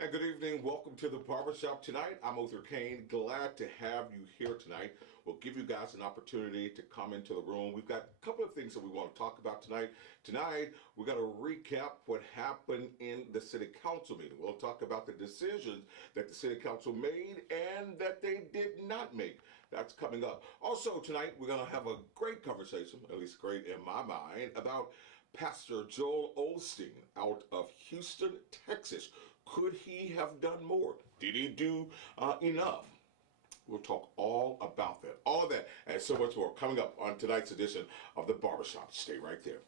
And good evening. Welcome to the Barbershop tonight. I'm Arthur Kane. Glad to have you here tonight. We'll give you guys an opportunity to come into the room. We've got a couple of things that we want to talk about tonight. Tonight, we're going to recap what happened in the City Council meeting. We'll talk about the decisions that the City Council made and that they did not make. That's coming up. Also, tonight, we're going to have a great conversation, at least great in my mind, about Pastor Joel Osteen out of Houston, Texas. Could he have done more? Did he do enough? We'll talk all about that, all of that, and so much more coming up on tonight's edition of the Barbershop. Stay right there.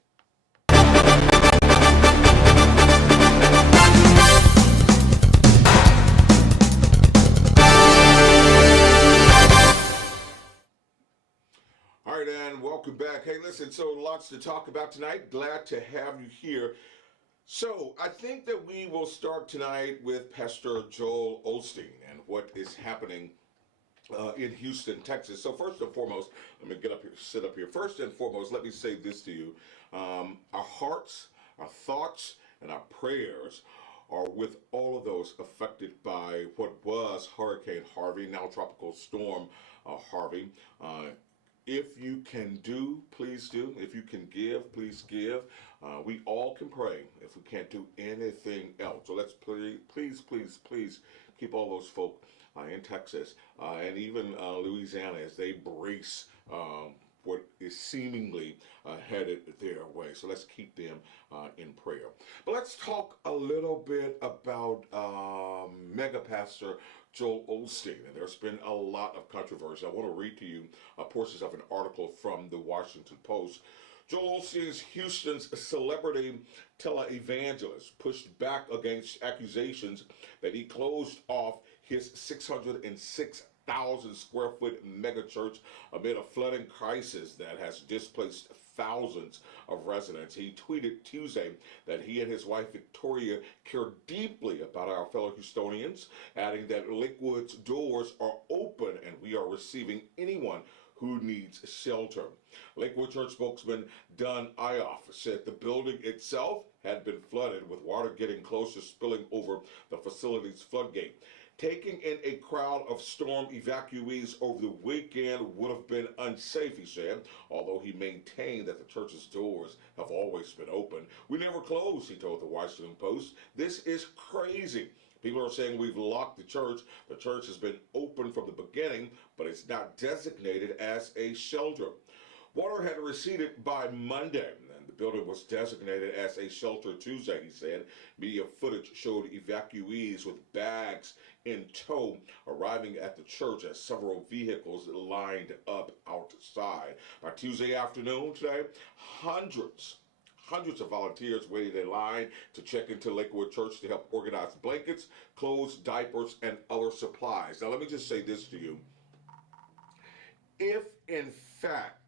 All right, and welcome back. Hey, listen, so lots to talk about tonight. Glad to have you here. So I think that we will start tonight with Pastor Joel Osteen and what is happening in Houston, Texas. So first and foremost, let me get up here, sit up here. First and foremost, let me say this to you. Our hearts, our thoughts, and our prayers are with all of those affected by what was Hurricane Harvey, now Tropical Storm Harvey. If you can do, please do. If you can give, please give. We all can pray if we can't do anything else. So let's please keep all those folk in Texas and even Louisiana as they brace what is seemingly headed their way. So let's keep them in prayer. But let's talk a little bit about Mega Pastor Joel Osteen. And there's been a lot of controversy. I want to read to you portions of an article from the Washington Post. Joel Osteen is Houston's celebrity televangelist, pushed back against accusations that he closed off his 606,000 square foot megachurch amid a flooding crisis that has displaced thousands of residents. He tweeted Tuesday that he and his wife Victoria care deeply about our fellow Houstonians, adding that Lakewood's doors are open and we are receiving anyone who needs shelter. Lakewood Church spokesman Don Ioff said the building itself had been flooded, with water getting close to spilling over the facility's floodgate. Taking in a crowd of storm evacuees over the weekend would have been unsafe, he said, although he maintained that the church's doors have always been open. We never closed, he told the Washington Post. This is crazy. People are saying we've locked the church. The church has been open from the beginning, but it's not designated as a shelter. Water had receded by Monday, and the building was designated as a shelter Tuesday, he said. Media footage showed evacuees with bags in tow arriving at the church as several vehicles lined up outside. By Tuesday afternoon today, hundreds of volunteers waited in line to check into Lakewood Church to help organize blankets, clothes, diapers, and other supplies. Now, let me just say this to you. If in fact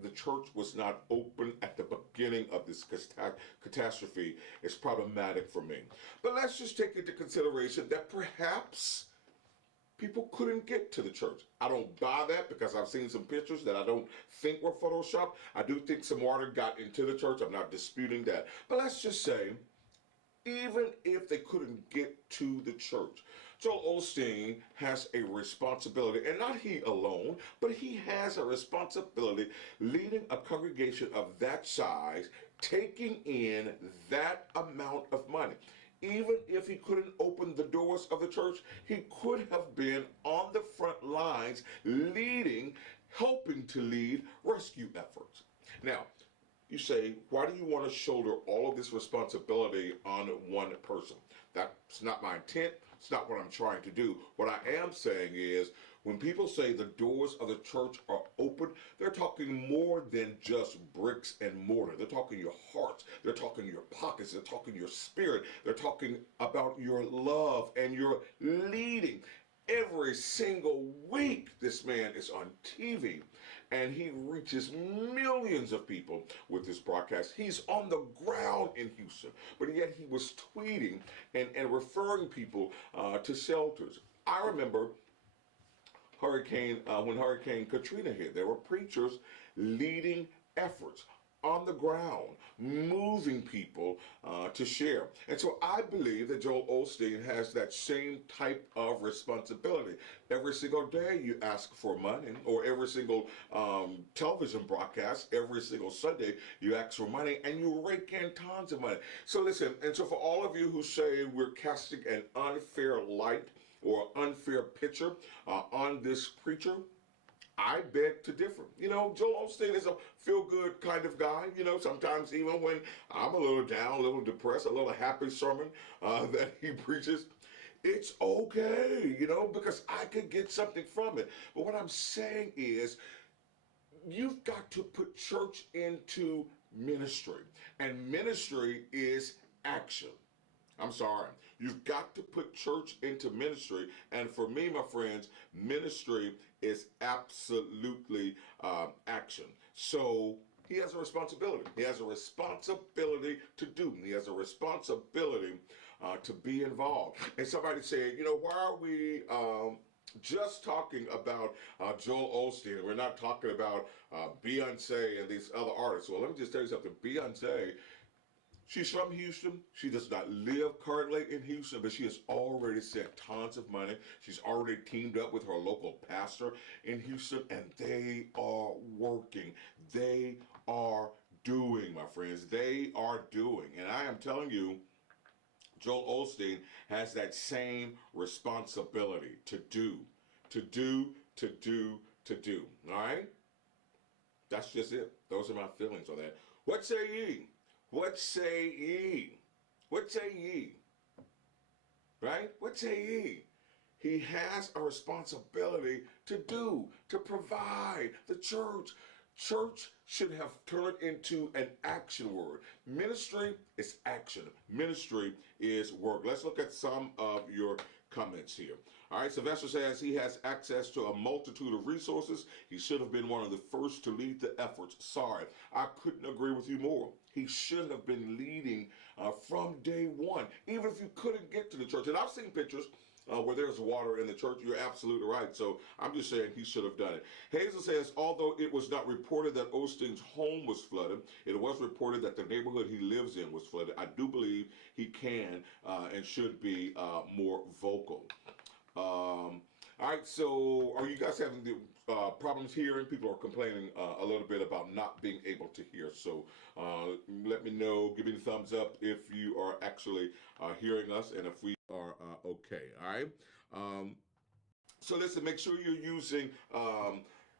the church was not open at the beginning of this catastrophe, it's problematic for me. But let's just take into consideration that perhaps people couldn't get to the church. I don't buy that because I've seen some pictures that I don't think were photoshopped. I do think some water got into the church. I'm not disputing that. But let's just say, even if they couldn't get to the church, Joel Osteen has a responsibility, and not he alone, but he has a responsibility leading a congregation of that size, taking in that amount of money. Even if he couldn't open the doors of the church, he could have been on the front lines helping to lead rescue efforts. Now, you say, why do you want to shoulder all of this responsibility on one person? That's not my intent. It's not what I'm trying to do. What I am saying is, when people say the doors of the church are open, they're talking more than just bricks and mortar. They're talking your hearts. They're talking your pockets. They're talking your spirit. They're talking about your love and your leading. Every single week, this man is on TV, and he reaches millions of people with this broadcast. He's on the ground in Houston, but yet he was tweeting and referring people to shelters. I remember when Hurricane Katrina hit, there were preachers leading efforts on the ground, moving people to share. And so I believe that Joel Osteen has that same type of responsibility. Every single day you ask for money, or every single television broadcast, every single Sunday you ask for money, and you rake in tons of money. So listen, and so for all of you who say we're casting an unfair light or unfair picture on this preacher, I beg to differ. You know, Joel Osteen is a feel-good kind of guy. You know, sometimes even when I'm a little down, a little depressed, a little happy sermon that he preaches, it's okay, you know, because I could get something from it. But what I'm saying is, you've got to put church into ministry, and ministry is action. I'm sorry. You've got to put church into ministry. And for me, my friends, ministry is absolutely action. So he has a responsibility. He has a responsibility to do. He has a responsibility to be involved. And somebody said, you know, why are we just talking about Joel Osteen? We're not talking about Beyonce and these other artists. Well, let me just tell you something. Beyonce, she's from Houston. She does not live currently in Houston, but she has already sent tons of money. She's already teamed up with her local pastor in Houston, and they are working. They are doing, my friends. They are doing. And I am telling you, Joel Osteen has that same responsibility to do, to do, to do, to do. All right? That's just it. Those are my feelings on that. What say ye? What say ye? What say ye? Right? What say ye? He has a responsibility to do, to provide. The church should have turned into an action word. Ministry is action. Ministry is work. Let's look at some of your comments here. All right, Sylvester says he has access to a multitude of resources. He should have been one of the first to lead the efforts. Sorry, I couldn't agree with you more. He should have been leading from day one, even if you couldn't get to the church. And I've seen pictures where there's water in the church. You're absolutely right. So I'm just saying he should have done it. Hazel says, although it was not reported that Osteen's home was flooded, it was reported that the neighborhood he lives in was flooded. I do believe he can and should be more vocal. All right, so are you guys having the problems hearing? People are complaining a little bit about not being able to hear. So let me know, give me the thumbs up if you are actually hearing us and if we are okay. All right. So listen, make sure you're using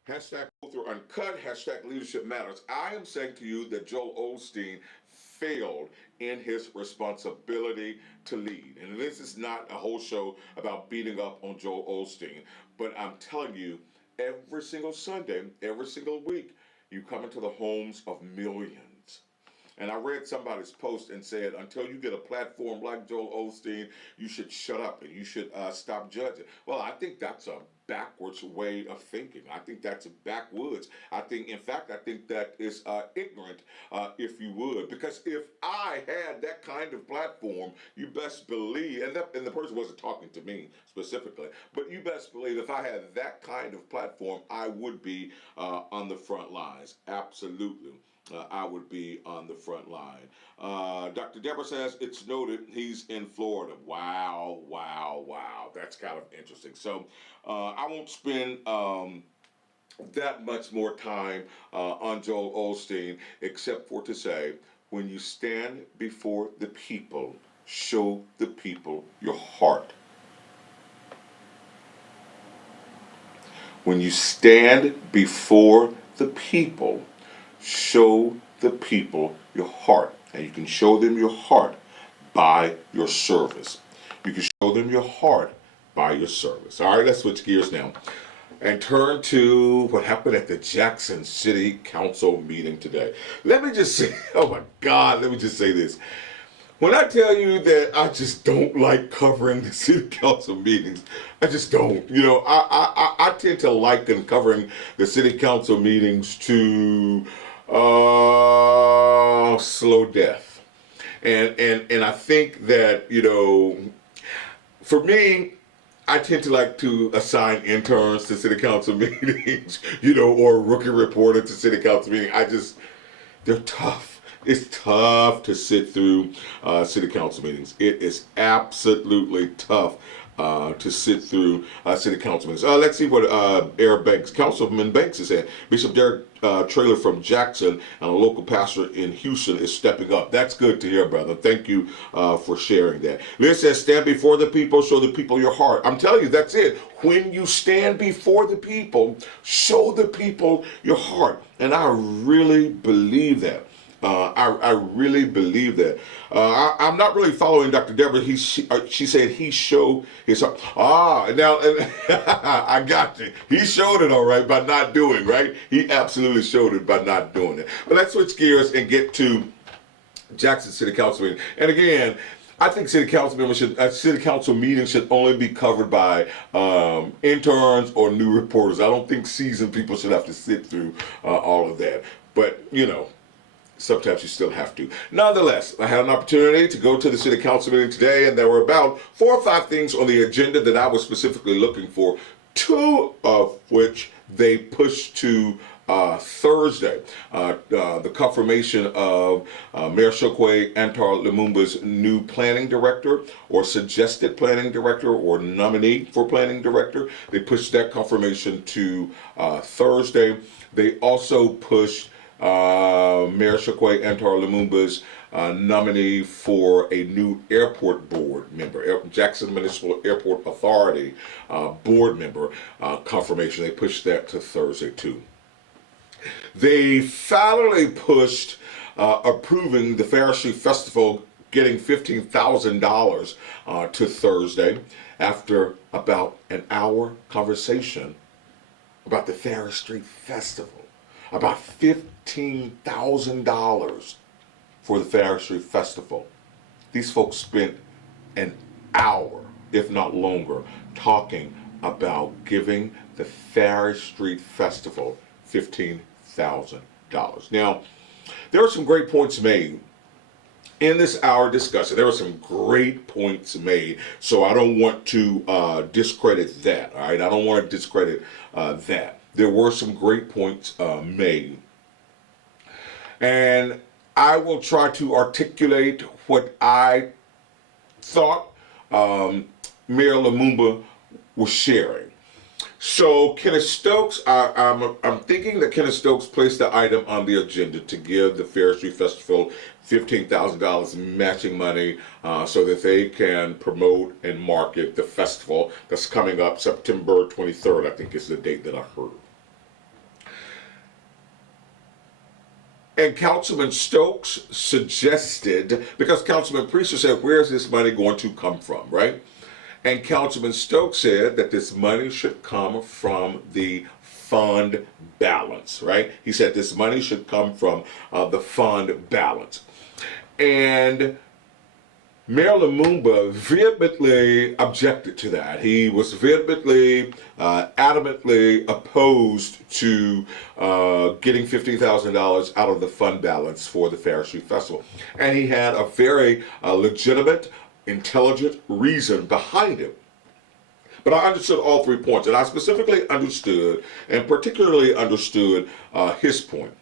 hashtag Through Uncut, hashtag Leadership Matters. I am saying to you that Joel Osteen failed in his responsibility to lead. And this is not a whole show about beating up on Joel Osteen, but I'm telling you, every single Sunday, every single week, you come into the homes of millions. And I read somebody's post and said, until you get a platform like Joel Osteen, you should shut up and you should stop judging. Well, I think that's a backwards way of thinking. I think that's backwoods. In fact, I think that is ignorant, if you would. Because if I had that kind of platform, you best believe, and the person wasn't talking to me specifically, but you best believe if I had that kind of platform, I would be on the front lines. Absolutely. I would be on the front line. Dr. Deborah says, it's noted he's in Florida. Wow, wow, wow. That's kind of interesting. So I won't spend that much more time on Joel Osteen, except for to say, when you stand before the people, show the people your heart. When you stand before the people, show the people your heart. And you can show them your heart by your service. You can show them your heart by your service. All right, let's switch gears now and turn to what happened at the Jackson City Council meeting today. Let me just say, oh my God, let me just say this. When I tell you that I just don't like covering the city council meetings, I just don't. You know, I tend to liken covering the city council meetings to slow death. And I think that, you know, for me, I tend to like to assign interns to city council meetings, you know, or rookie reporter to city council meetings. They're tough. It's tough to sit through city council meetings. It is absolutely tough to sit through city council meetings. Let's see what Eric Banks, Councilman Banks, is saying. Bishop Derek Traylor from Jackson and a local pastor in Houston is stepping up. That's good to hear, brother. Thank you for sharing that. Liz says, stand before the people, show the people your heart. I'm telling you, that's it. When you stand before the people, show the people your heart. And I really believe that. I really believe that. I'm not really following Dr. Deborah. She said he showed his heart. Now I got you. He showed it all right by not doing, right? He absolutely showed it by not doing it. But let's switch gears and get to Jackson City Council meeting. And again, I think city council meetings should only be covered by interns or new reporters. I don't think seasoned people should have to sit through all of that. But, you know, sometimes you still have to. Nonetheless, I had an opportunity to go to the city council meeting today, and there were about 4 or 5 things on the agenda that I was specifically looking for, 2 of which they pushed to Thursday. The confirmation of Mayor Chokwe Antar Lumumba's new planning director, or suggested planning director, or nominee for planning director. They pushed that confirmation to Thursday. They also pushed Mayor Chokwe Antar Lumumba's nominee for a new airport board member, Jackson Municipal Airport Authority board member confirmation. They pushed that to Thursday too. They finally pushed approving the Pharisee Festival getting $15,000 to Thursday after about an hour conversation about the Pharisee Street Festival. About $15,000 for the Pharisee Street Festival. These folks spent an hour, if not longer, talking about giving the Pharisee Street Festival $15,000. Now, there were some great points made in this hour discussion. There were some great points made, so I don't want to discredit that, all right? I don't want to discredit that. There were some great points made. And I will try to articulate what I thought Mayor Lumumba was sharing. So Kenneth Stokes, I'm thinking that Kenneth Stokes placed the item on the agenda to give the Pharisee Street Festival $15,000 matching money so that they can promote and market the festival that's coming up September 23rd, I think is the date that I heard. And Councilman Stokes suggested, because Councilman Priester said, where's this money going to come from, right? And Councilman Stokes said that this money should come from the fund balance, right? He said this money should come from the fund balance. And Mayor Lumumba vehemently objected to that. He was vehemently, adamantly opposed to getting $15,000 out of the fund balance for the Pharisee Street Festival. And he had a very legitimate, intelligent reason behind it. But I understood all 3 points, and I specifically understood, and particularly understood his point.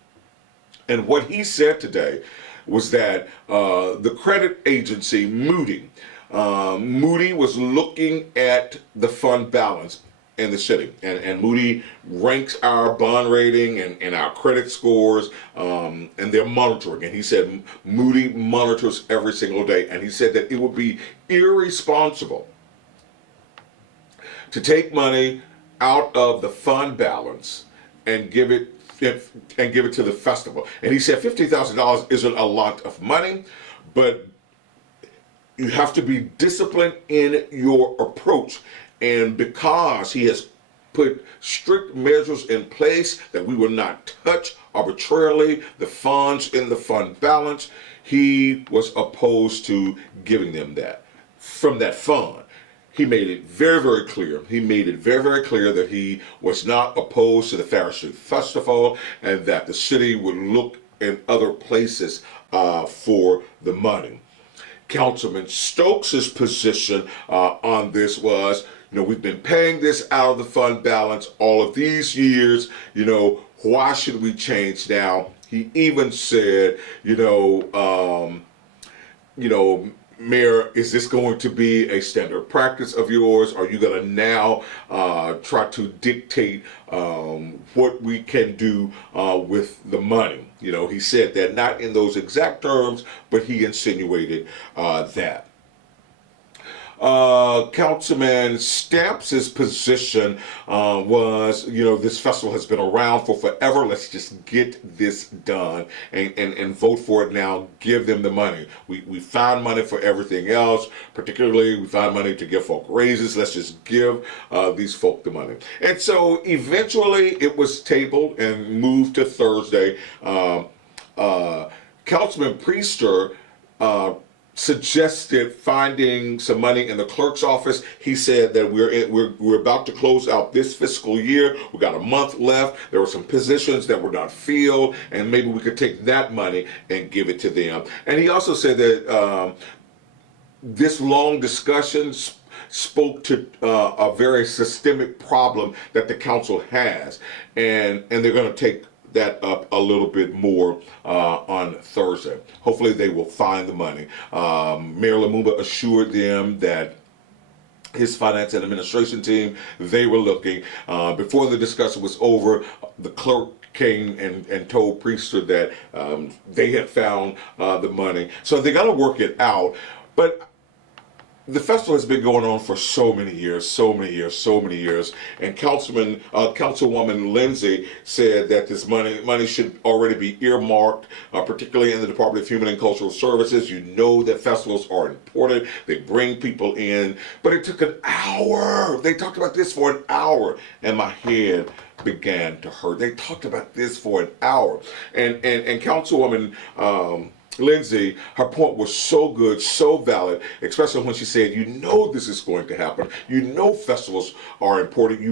And what he said today was that the credit agency, Moody was looking at the fund balance in the city. And Moody ranks our bond rating and our credit scores, and they're monitoring. And he said Moody monitors every single day. And he said that it would be irresponsible to take money out of the fund balance and give it to the festival. And he said $15,000 isn't a lot of money, but you have to be disciplined in your approach. And because he has put strict measures in place that we will not touch arbitrarily the funds in the fund balance, he was opposed to giving them that from that fund. He made it very, very clear. He made it very, very clear that he was not opposed to the Pharisee Street Festival and that the city would look in other places for the money. Councilman Stokes' position on this was, you know, we've been paying this out of the fund balance all of these years. You know, Why should we change now? He even said, you know, Mayor, is this going to be a standard practice of yours? Are you going to now try to dictate what we can do with the money? He said that not in those exact terms, but he insinuated that. Councilman Stamps' position was, this festival has been around for forever. Let's just get this done and vote for it now. Give them the money. We found money for everything else. Particularly, we found money to give folk raises. Let's just give these folk the money. And so eventually it was tabled and moved to Thursday. Councilman Priester suggested finding some money in the clerk's office. He said that we're about to close out this fiscal year. We got a month left. There were some positions that were not filled, and maybe we could take that money and give it to them. And he also said that this long discussion spoke to a very systemic problem that the council has, and they're going to take that up a little bit more on Thursday. Hopefully they will find the money. Mayor Lumumba assured them that his finance and administration team, they were looking. Before the discussion was over, the clerk came and told Priester that they had found the money. So they got to work it out. But the festival has been going on for so many years, and Councilwoman Lindsay said that this money should already be earmarked, particularly in the Department of Human and Cultural Services. You know that festivals are important; they bring people in, but it took an hour. They talked about this for an hour, and my head began to hurt. They talked about this for an hour, and Councilwoman Lindsay, her point was so good, so valid, especially when she said, this is going to happen. Festivals are important.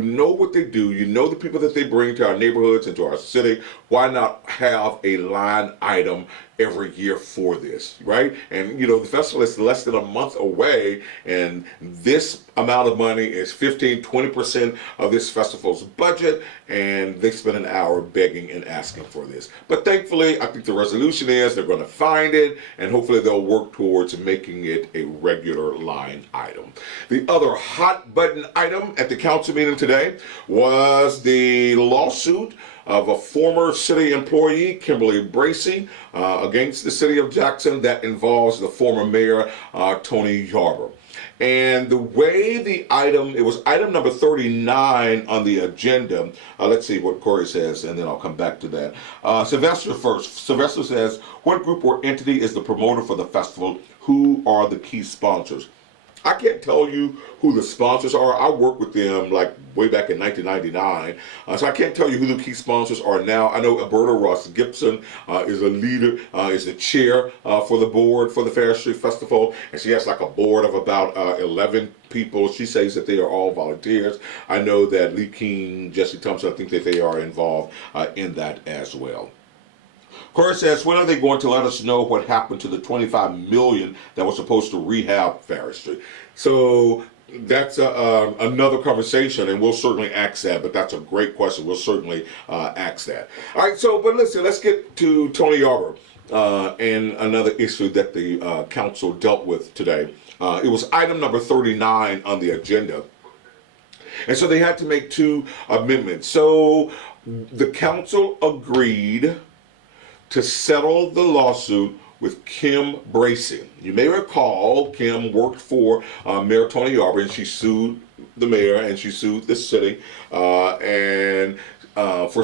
What they do. The people that they bring to our neighborhoods and to our city. Why not have a line item every year for this, right? And, the festival is less than a month away, and this amount of money is 15-20% of this festival's budget, and they spent an hour begging and asking for this. But thankfully, I think the resolution is they're going to find it, and hopefully they'll work towards making it a regular line item. The other hot button item at the council meeting today was the lawsuit of a former city employee, Kimberly Bracy, against the city of Jackson that involves the former mayor, Tony Yarber. And the way it was item number 39 on the agenda. Let's see what Corey says, and then I'll come back to that. Sylvester first. Sylvester says, what group or entity is the promoter for the festival? Who are the key sponsors? I can't tell you who the sponsors are. I worked with them like way back in 1999. So I can't tell you who the key sponsors are now. I know Alberta Ross Gibson is a leader, is the chair for the board for the Fair Street Festival. And she has like a board of about 11 people. She says that they are all volunteers. I know that Lee King, Jesse Thompson, I think that they are involved in that as well. Corey says, when are they going to let us know what happened to the $25 million that was supposed to rehab Ferry Street? So that's another conversation, and we'll certainly ask that, but that's a great question. We'll certainly ask that. All right, but listen, let's get to Tony Yarber and another issue that the council dealt with today. It was item number 39 on the agenda. And so they had to make two amendments. So the council agreed to settle the lawsuit with Kim Bracy. You may recall Kim worked for Mayor Tony Yarber, and she sued the mayor and she sued the city for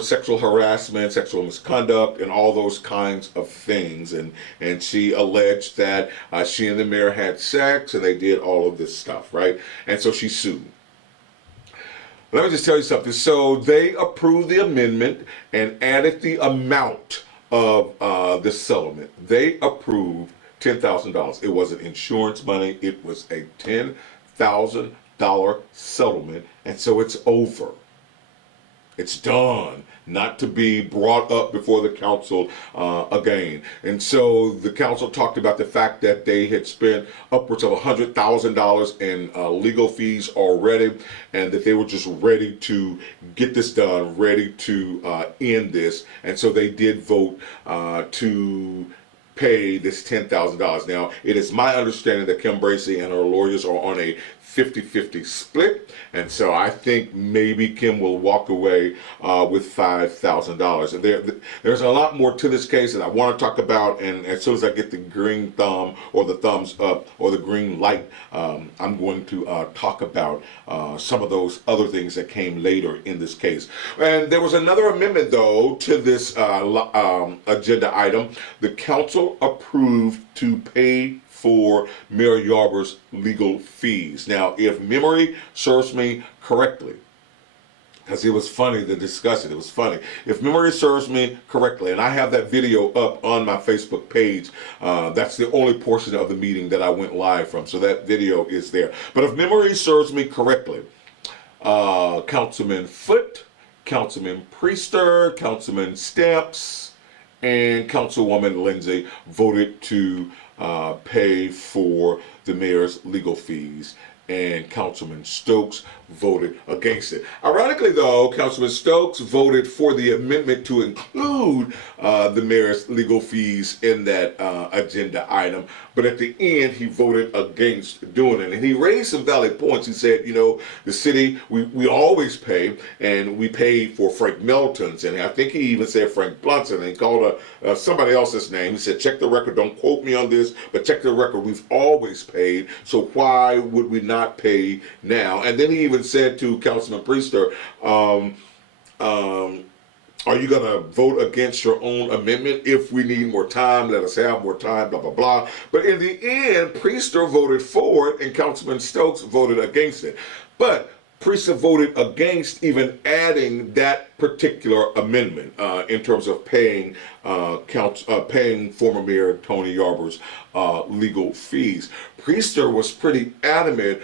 sexual harassment, sexual misconduct, and all those kinds of things. And she alleged that she and the mayor had sex and they did all of this stuff, right? And so she sued. Let me just tell you something. So they approved the amendment and added the amount of the settlement. They approved $10,000. It wasn't insurance money. It was a $10,000 settlement, and so it's over. It's done, not to be brought up before the council again. And so the council talked about the fact that they had spent upwards of $100,000 in legal fees already, and that they were just ready to get this done, ready to end this. And so they did vote to pay this $10,000. Now, it is my understanding that Kim Bracey and her lawyers are on a 50-50 split, and so I think maybe Kim will walk away with $5,000. And there's a lot more to this case that I want to talk about, and as soon as I get the green thumb or the thumbs up or the green light, I'm going to talk about some of those other things that came later in this case. And there was another amendment, though, to this agenda item. The council approved to pay for Mayor Yarber's legal fees. Now, if memory serves me correctly, because it was funny to discuss it, it was funny. If memory serves me correctly, and I have that video up on my Facebook page, that's the only portion of the meeting that I went live from, so that video is there. But if memory serves me correctly, Councilman Foote, Councilman Priester, Councilman Stamps, and Councilwoman Lindsay voted to pay for the mayor's legal fees, and Councilman Stokes voted against it. Ironically, though, Councilman Stokes voted for the amendment to include the mayor's legal fees in that agenda item, but at the end he voted against doing it. And he raised some valid points. He said, you know, the city, we always pay, and we pay for Frank Melton's, and I think he even said Frank Blunson, and he called somebody else's name. He said, check the record, don't quote me on this, but check the record, we've always paid, so why would we not pay now? And then he even said to Councilman Priester, are you going to vote against your own amendment? If we need more time, let us have more time, blah, blah, blah. But in the end, Priester voted for it, and Councilman Stokes voted against it. But Priester voted against even adding that particular amendment in terms of paying former Mayor Tony Yarber's legal fees. Priester was pretty adamant.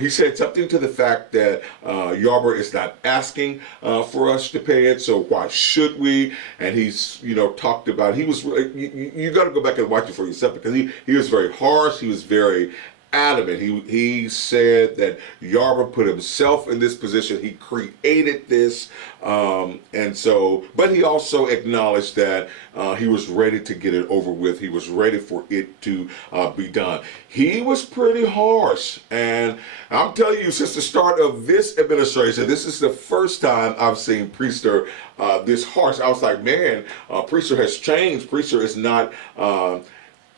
He said something to the fact that Yarber is not asking for us to pay it, so why should we? And he's, you know, talked about, he was, you got to go back and watch it for yourself, because he was very harsh, he was very adamant. He said that Yarber put himself in this position. He created this, and so, but he also acknowledged that he was ready to get it over with. He was ready for it to be done. He was pretty harsh, and I'm telling you, since the start of this administration, this is the first time I've seen Priester this harsh. I was like, man, Priester has changed. Priester is not,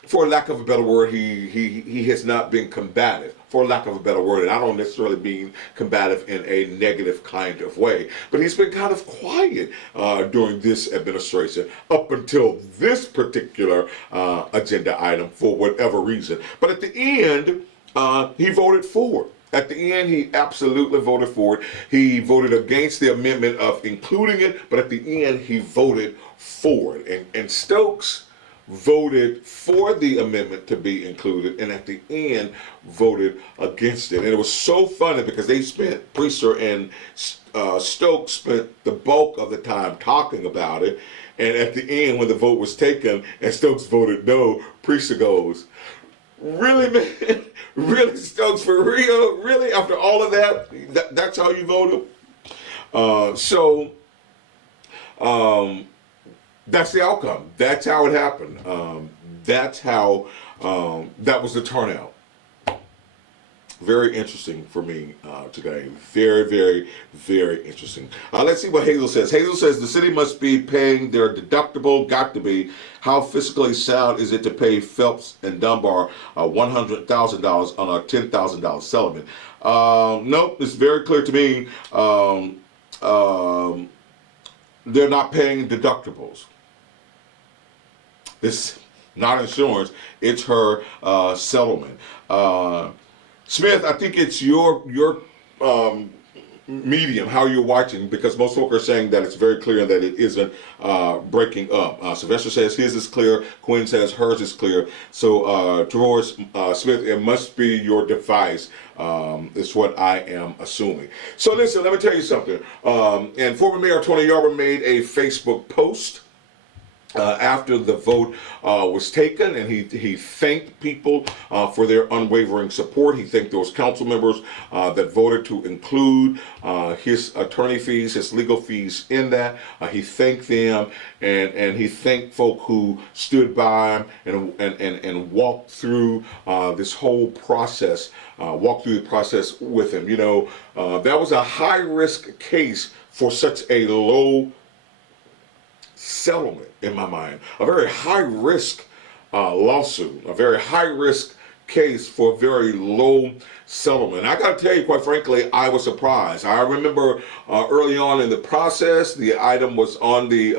for lack of a better word, he has not been combative, for lack of a better word, and I don't necessarily mean combative in a negative kind of way, but he's been kind of quiet during this administration up until this particular agenda item for whatever reason. But at the end, he voted for it. At the end, he absolutely voted for it. He voted against the amendment of including it, but at the end, he voted for it. And Stokes voted for the amendment to be included, and at the end voted against it. And it was so funny because they spent, Priester and Stokes spent the bulk of the time talking about it, and at the end when the vote was taken and Stokes voted no, Priester goes, really, man? Really, Stokes, for real? Really? After all of that, that's how you voted? That's the outcome. That's how it happened. That's how, that was the turnout. Very interesting for me today. Very, very, very interesting. Let's see what Hazel says. Hazel says the city must be paying their deductible, got to be. How fiscally sound is it to pay Phelps and Dunbar $100,000 on a $10,000 settlement? Nope, it's very clear to me. They're not paying deductibles. It's not insurance, it's her settlement. Smith, I think it's your medium, how you're watching, because most folk are saying that it's very clear that it isn't breaking up. Sylvester says his is clear. Quinn says hers is clear. So Dolores Smith, it must be your device. Is what I am assuming. So listen, let me tell you something. And former Mayor Tony Yarber made a Facebook post after the vote was taken, and he thanked people for their unwavering support. He thanked those council members that voted to include his attorney fees, his legal fees in that. He thanked them, and he thanked folk who stood by him and walked through this whole process, walked through the process with him. You know, that was a high-risk case for such a low settlement in my mind, a very high risk lawsuit, a very high risk case for a very low settlement. I got to tell you, quite frankly, I was surprised. I remember early on in the process, the item was on the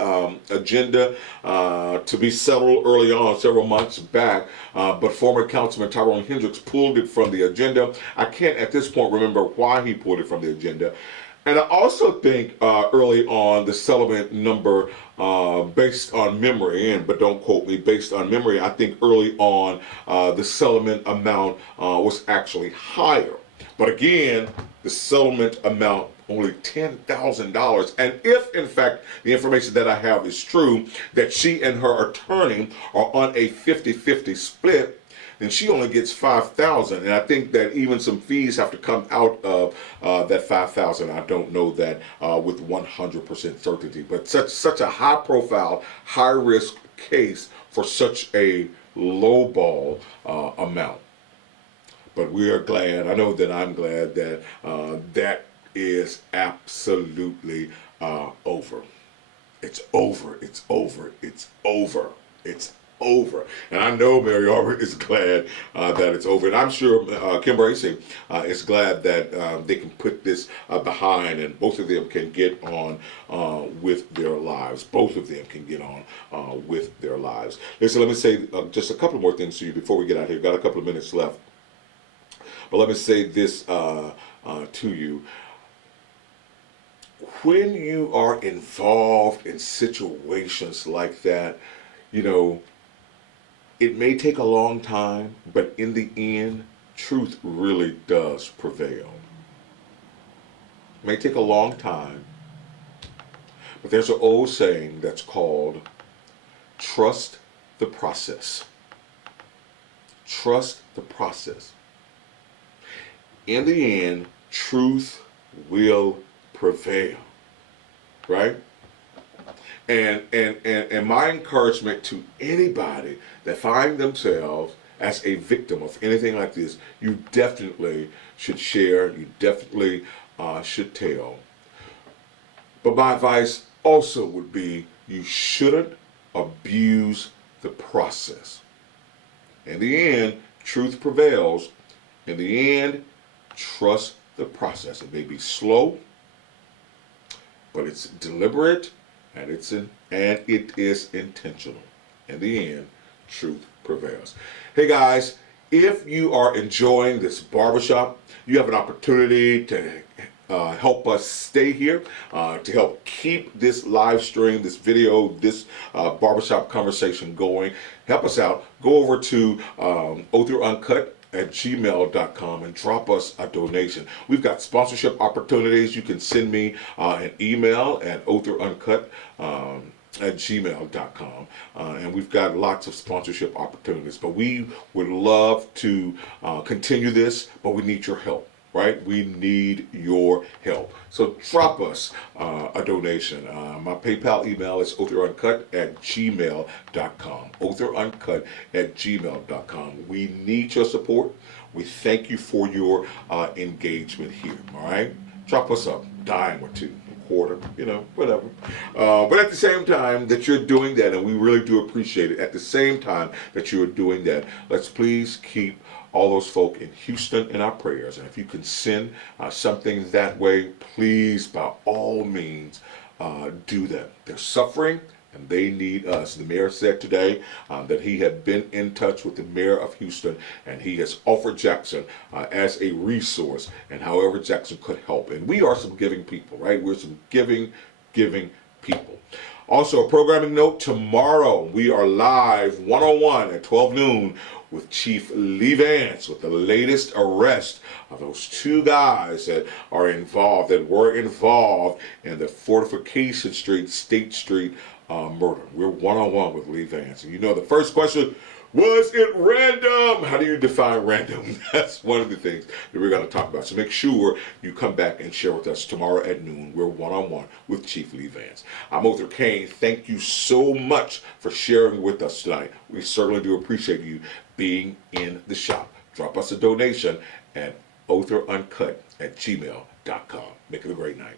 agenda to be settled early on, several months back, but former Councilman Tyrone Hendricks pulled it from the agenda. I can't at this point remember why he pulled it from the agenda. And I also think early on the settlement number, based on memory, but don't quote me, based on memory, I think early on the settlement amount was actually higher. But again, the settlement amount only $10,000. And if, in fact, the information that I have is true, that she and her attorney are on a 50-50 split, then she only gets $5,000, and I think that even some fees have to come out of that $5,000. I don't know that with 100% certainty, but such a high-profile, high-risk case for such a lowball amount. But we are glad. I know that I'm glad that that is absolutely over. It's over. It's over. It's over. It's over. And I know Mary Arbor is glad that it's over. And I'm sure Kim Bracey is glad that they can put this behind, and both of them can get on with their lives. Both of them can get on with their lives. Listen, let me say just a couple more things to you before we get out here. Got a couple of minutes left. But let me say this to you. When you are involved in situations like that, you know, it may take a long time, but in the end, truth really does prevail. It may take a long time, but there's an old saying that's called, trust the process. Trust the process. In the end, truth will prevail, right? And my encouragement to anybody that find themselves as a victim of anything like this, you definitely should share, you definitely should tell. But my advice also would be, you shouldn't abuse the process. In the end, truth prevails. In the end, trust the process. It may be slow, but it's deliberate, and it is intentional. In the end, truth prevails. Hey guys, if you are enjoying this barbershop, you have an opportunity to help us stay here, to help keep this live stream, this video, this barbershop conversation going. Help us out. Go over to OthorUncut@gmail.com and drop us a donation. We've got sponsorship opportunities. You can send me an email at OthorUncut@gmail.com, and we've got lots of sponsorship opportunities. But we would love to continue this, but we need your help, right? We need your help. So drop us a donation. My PayPal email is OthorUncut@gmail.com. OthorUncut@gmail.com. We need your support. We thank you for your engagement here, all right? Drop us a dime or two, a quarter, you know, whatever. But at the same time that you're doing that, and we really do appreciate it, at the same time that you're doing that, let's please keep all those folk in Houston in our prayers. And if you can send something that way, please, by all means, do that. They're suffering, and they need us. The mayor said today that he had been in touch with the mayor of Houston, and he has offered Jackson as a resource, and however Jackson could help. And we are some giving people, right? We're some giving people. Also, a programming note, tomorrow we are live one-on-one at 12 noon with Chief Lee Vance with the latest arrest of those two guys that were involved in the Fortification Street, State Street murder. We're one-on-one with Lee Vance. And you know the first question, was it random? How do you define random? That's one of the things that we're going to talk about. So make sure you come back and share with us tomorrow at noon. We're one-on-one with Chief Lee Vance. I'm Other Kane. Thank you so much for sharing with us tonight. We certainly do appreciate you being in the shop. Drop us a donation at otheruncut@gmail.com. Make it a great night.